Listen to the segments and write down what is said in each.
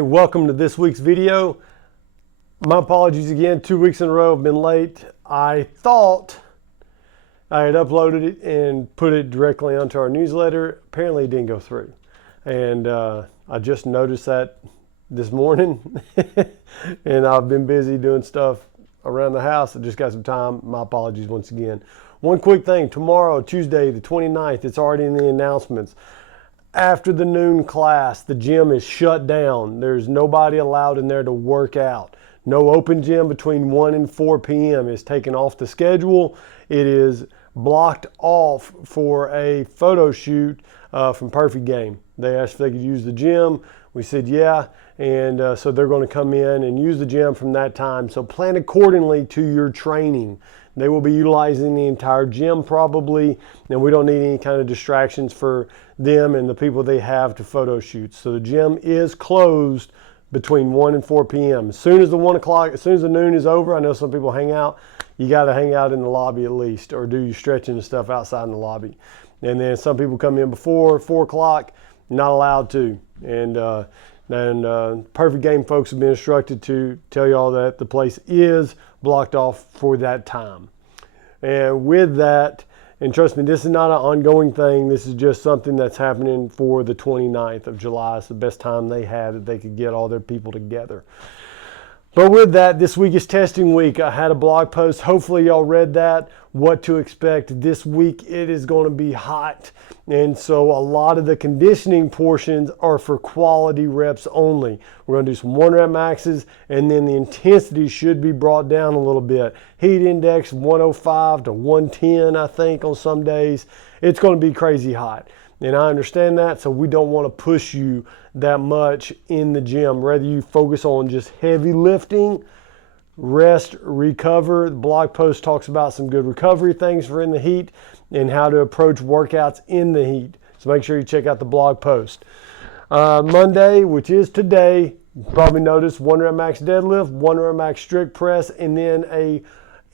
Welcome to this week's video. My apologies again, 2 weeks in a row I've been late. I thought I had uploaded it and put it directly onto our newsletter. Apparently it didn't go through. And I just noticed that this morning and I've been busy doing stuff around the house. I just got some time. My apologies once again. One quick thing, tomorrow, Tuesday the 29th, it's already in the announcements. After the noon class, the gym is shut down. There's nobody allowed in there to work out. No open gym between 1 and 4 p.m. is taken off the schedule. It is blocked off for a photo shoot from Perfect Game. They asked if they could use the gym. We said yeah, and so they're going to come in and use the gym from that time. So plan accordingly to your training. They will be utilizing the entire gym probably, and we don't need any kind of distractions for them and the people they have to photo shoot. So the gym is closed between 1 and 4 p.m. As soon as the noon is over, I know some people hang out. You got to hang out in the lobby at least, or do your stretching and stuff outside in the lobby. And then some people come in before 4 o'clock, not allowed to. And Perfect Game folks have been instructed to tell y'all that the place is blocked off for that time. And with that, and trust me, this is not an ongoing thing. This is just something that's happening for the 29th of July. It's the best time they had that they could get all their people together. But with that, this week is testing week. I had a blog post. Hopefully y'all read that, what to expect. This week it is going to be hot. And so a lot of the conditioning portions are for quality reps only. We're going to do some 1-rep maxes, and then the intensity should be brought down a little bit. Heat index 105 to 110, I think, on some days. It's going to be crazy hot. And I understand that, so we don't want to push you that much in the gym. Rather you focus on just heavy lifting, rest, recover. The blog post talks about some good recovery things for in the heat and how to approach workouts in the heat. So make sure you check out the blog post. Monday, which is today, you probably noticed 1-rep max deadlift, 1-rep max strict press, and then a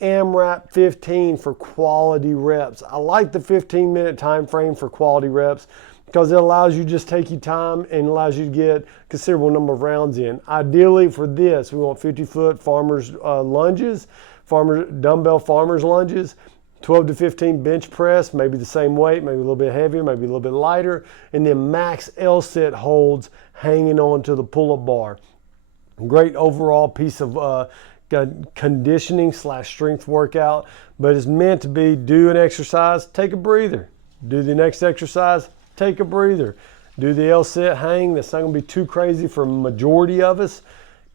AMRAP 15 for quality reps. I like the 15-minute time frame for quality reps because it allows you to just take your time and allows you to get a considerable number of rounds in. Ideally for this, we want 50-foot farmers lunges, dumbbell farmers lunges, 12 to 15 bench press, maybe the same weight, maybe a little bit heavier, maybe a little bit lighter, and then max L-sit holds hanging on to the pull-up bar. Great overall piece of conditioning / strength workout, but it's meant to be do an exercise, take a breather. Do the next exercise, take a breather. Do the L-sit hang. That's not going to be too crazy for a majority of us.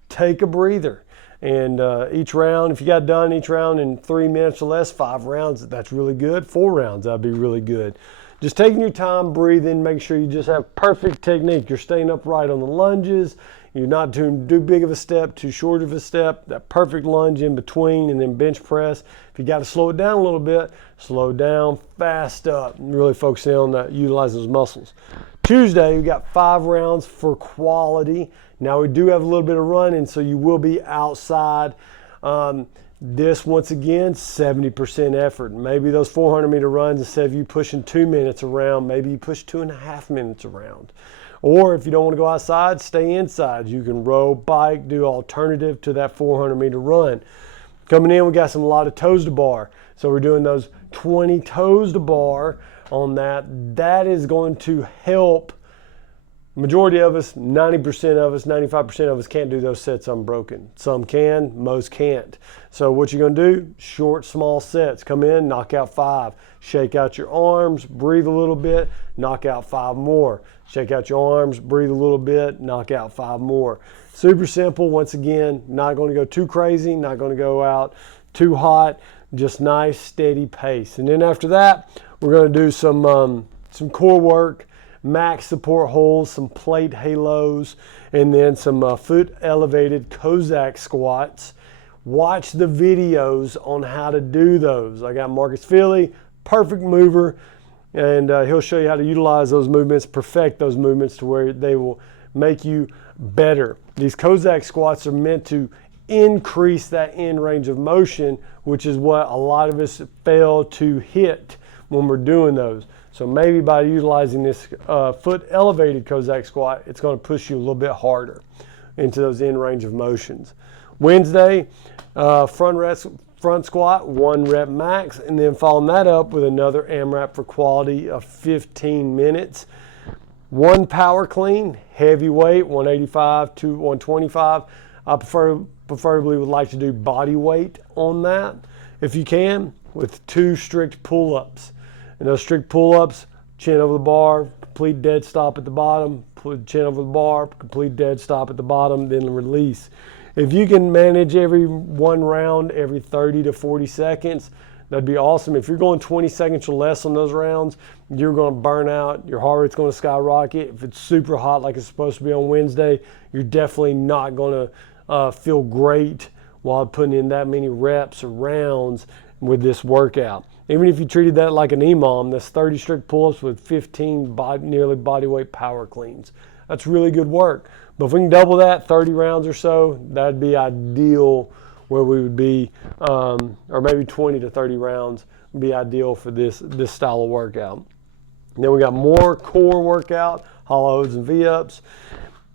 Take a breather. And each round, if you got done each round in 3 minutes or less, 5 rounds, that's really good. 4 rounds, that'd be really good. Just taking your time, breathing, make sure you just have perfect technique. You're staying upright on the lunges. You're not too big of a step, too short of a step. That perfect lunge in between, and then bench press. If you got to slow it down a little bit, slow down, fast up, and really focusing on that, utilizing those muscles. Tuesday, we got 5 rounds for quality. Now we do have a little bit of running, so you will be outside. This, once again, 70% effort. Maybe those 400-meter runs, instead of you pushing 2 minutes around, maybe you push 2.5 minutes around. Or if you don't want to go outside, stay inside. You can row, bike, do alternative to that 400-meter run. Coming in, we got a lot of toes to bar. So we're doing those 20 toes to bar on that. That is going to help. Majority of us, 90% of us, 95% of us can't do those sets unbroken. Some can, most can't. So what you're going to do, short, small sets. Come in, knock out 5. Shake out your arms, breathe a little bit, knock out 5 more. Shake out your arms, breathe a little bit, knock out 5 more. Super simple, once again, not going to go too crazy, not going to go out too hot, just nice, steady pace. And then after that, we're going to do some core work, max support holds, some plate halos, and then some foot elevated Cossack squats. Watch the videos on how to do those. I got Marcus Philly, perfect mover, and he'll show you how to utilize those movements, perfect those movements to where they will make you better. These Cossack squats are meant to increase that end range of motion, which is what a lot of us fail to hit when we're doing those. So maybe by utilizing this foot elevated Cossack squat, it's going to push you a little bit harder. into those in range of motions. Wednesday, front squat, 1 rep max, and then following that up with another AMRAP for quality of 15 minutes. 1 power clean, heavy weight, 185 to 125. I preferably would like to do body weight on that, if you can, with 2 strict pull-ups. And those strict pull-ups, chin over the bar, complete dead stop at the bottom, chin over the bar, complete dead stop at the bottom, then release. If you can manage every 1 round every 30 to 40 seconds, that'd be awesome. If you're going 20 seconds or less on those rounds, you're going to burn out. Your heart rate's going to skyrocket. If it's super hot like it's supposed to be on Wednesday, you're definitely not going to feel great while putting in that many reps or rounds with this workout. Even if you treated that like an EMOM, that's 30 strict pull-ups with 15 nearly bodyweight power cleans. That's really good work. But if we can double that, 30 rounds or so, that'd be ideal where we would be, or maybe 20 to 30 rounds would be ideal for this style of workout. And then we got more core workout, hollows and V-ups.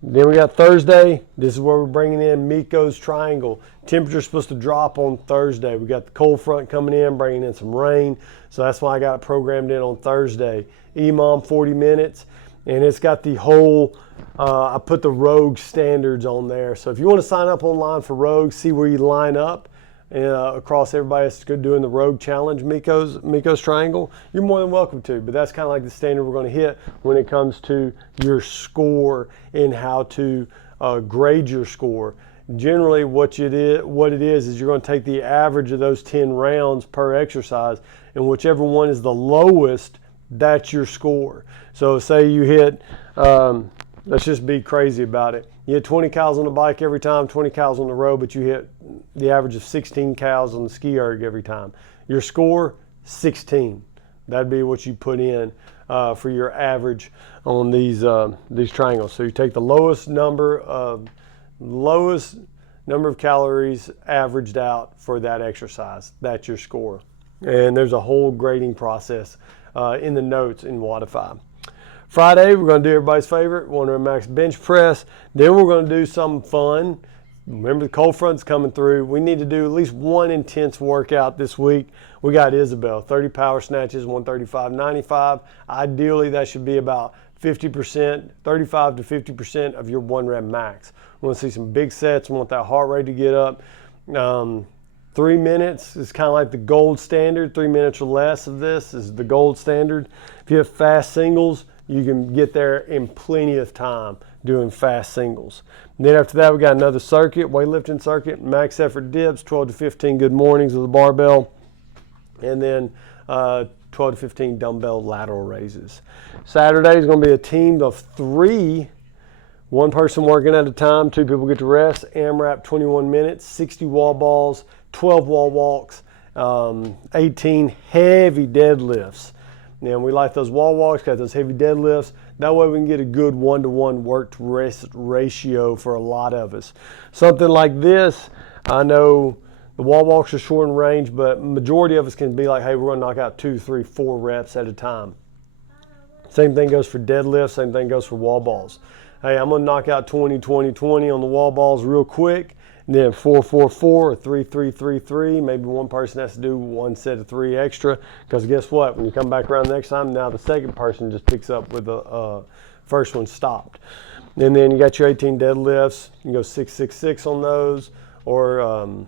Then we got Thursday. This is where we're bringing in Miko's triangle. Temperature's supposed to drop on Thursday. We got the cold front coming in, bringing in some rain. So that's why I got it programmed in on Thursday. EMOM 40 minutes. And it's got the whole, I put the Rogue standards on there. So if you want to sign up online for Rogue, see where you line up across everybody that's doing the Rogue Challenge, Miko's Triangle, you're more than welcome to. But that's kind of like the standard we're going to hit when it comes to your score and how to grade your score. Generally, what it is you're going to take the average of those 10 rounds per exercise, and whichever one is the lowest, that's your score. So say you hit, let's just be crazy about it. You hit 20 cows on the bike every time, 20 cows on the road, but you hit the average of 16 cows on the ski erg every time. Your score, 16. That'd be what you put in for your average on these triangles. So you take the lowest number of calories averaged out for that exercise. That's your score. And there's a whole grading process in the notes in Wodify. Friday, we're going to do everybody's favorite, 1 rep max bench press. Then we're going to do something fun. Remember, the cold front's coming through. We need to do at least 1 intense workout this week. We got Isabel, 30 power snatches, 135-95. Ideally, that should be about 50%, 35 to 50% of your 1 rep max. We want to see some big sets. We want that heart rate to get up. 3 minutes is kind of like the gold standard. 3 minutes or less of this is the gold standard. If you have fast singles, you can get there in plenty of time doing fast singles. And then after that, we got another circuit, weightlifting circuit, max effort dips, 12 to 15 good mornings with a barbell, and then 12 to 15 dumbbell lateral raises. Saturday is going to be a team of 3, 1 person working at a time, 2 people get to rest. AMRAP 21 minutes, 60 wall balls, 12 wall walks, 18 heavy deadlifts. And we like those wall walks, got those heavy deadlifts. That way we can get a good 1-to-1 work to rest ratio for a lot of us. Something like this, I know the wall walks are short in range, but majority of us can be like, hey, we're going to knock out 2, 3, 4 reps at a time. Same thing goes for deadlifts, same thing goes for wall balls. Hey, I'm going to knock out 20, 20, 20 on the wall balls real quick. And then 4, 4, 4, or 3, 3, 3, 3. Maybe one person has to do 1 set of 3 extra. Because guess what? When you come back around next time, now the second person just picks up with the first one stopped. And then you got your 18 deadlifts. You can go 6, 6, 6 on those. Or you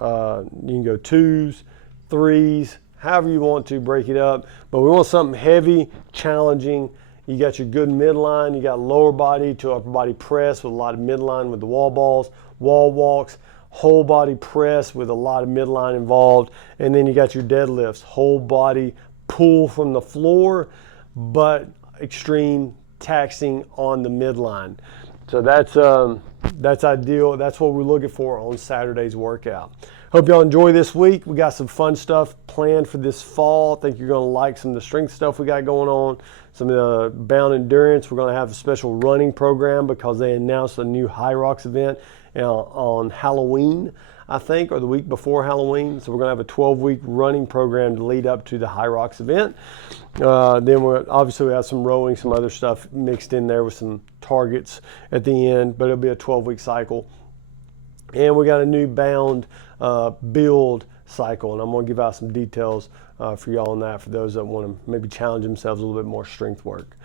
can go 2s, 3s, however you want to break it up. But we want something heavy, challenging. You got your good midline. You got lower body to upper body press with a lot of midline with the wall balls. Wall walks, whole body press with a lot of midline involved, and then you got your deadlifts, whole body pull from the floor, but extreme taxing on the midline. So that's ideal. That's what we're looking for on Saturday's workout. Hope y'all enjoy this week. We got some fun stuff planned for this fall. I think you're going to like some of the strength stuff we got going on, some of the Bound Endurance. We're going to have a special running program because they announced a new High Rocks event on Halloween, I think, or the week before Halloween. So we're going to have a 12-week running program to lead up to the High Rocks event. Then we have some rowing, some other stuff mixed in there with some targets at the end, but it'll be a 12-week cycle. And we got a new Bound build cycle, and I'm going to give out some details for y'all on that for those that want to maybe challenge themselves a little bit more strength work.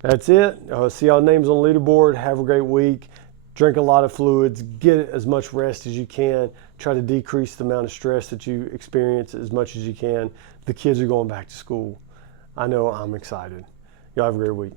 That's it. See y'all names on the leaderboard. Have a great week. Drink a lot of fluids. Get as much rest as you can. Try to decrease the amount of stress that you experience as much as you can. The kids are going back to school. I know I'm excited. Y'all have a great week.